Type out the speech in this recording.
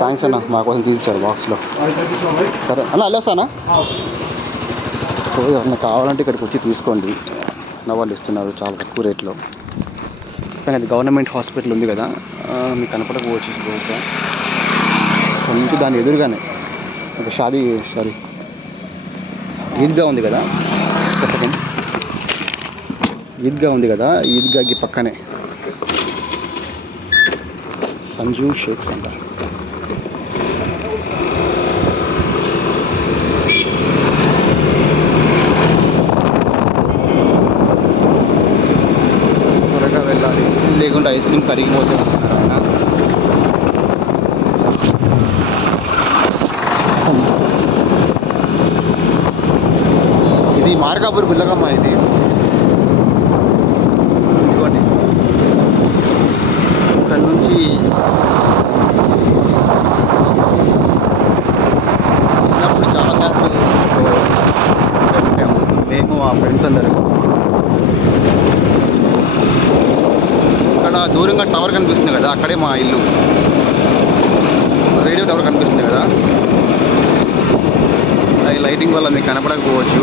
Thanks అన్న, మా కోసం తీసిచ్చారు బాక్స్లో. సరే అన్న, వెళ్ళొస్తానా? సో ఎవరైనా కావాలంటే ఇక్కడికి వచ్చి తీసుకోండి. అన్న వాళ్ళు ఇస్తున్నారు చాలా తక్కువ రేట్లో. కానీ అది గవర్నమెంట్ హాస్పిటల్ ఉంది కదా, మీకు కనపడకపోవచ్చు బహుశా. అక్కడ నుంచి దాని ఎదురుగానే ఒక సారీ ఈద్గా ఉంది కదా, ఒక సెకండ్, ఈద్గా ఉంది కదా, ఈద్గాకి పక్కనే సంజు షేక్స్ అంట. త్వరగా వెళ్ళాలి, లేకుంటే ఐస్ క్రీమ్ కరిగిపోతుంది అంటున్నారు ఆయన. ఇది మార్కాపూర్ గుల్లగమ్మ. ఇది ఇదిగోండి, ఇక్కడ నుంచి చిన్నప్పుడు చాలాసార్లు పెట్టాము మేము, ఆ ఫ్రెండ్స్ అందరూ. ఇక్కడ దూరంగా టవర్ కనిపిస్తుంది కదా, అక్కడే మా ఇల్లు. రేడియో టవర్ కనిపిస్తుంది కదా, ఈ లైటింగ్ వల్ల మీకు కనపడకపోవచ్చు.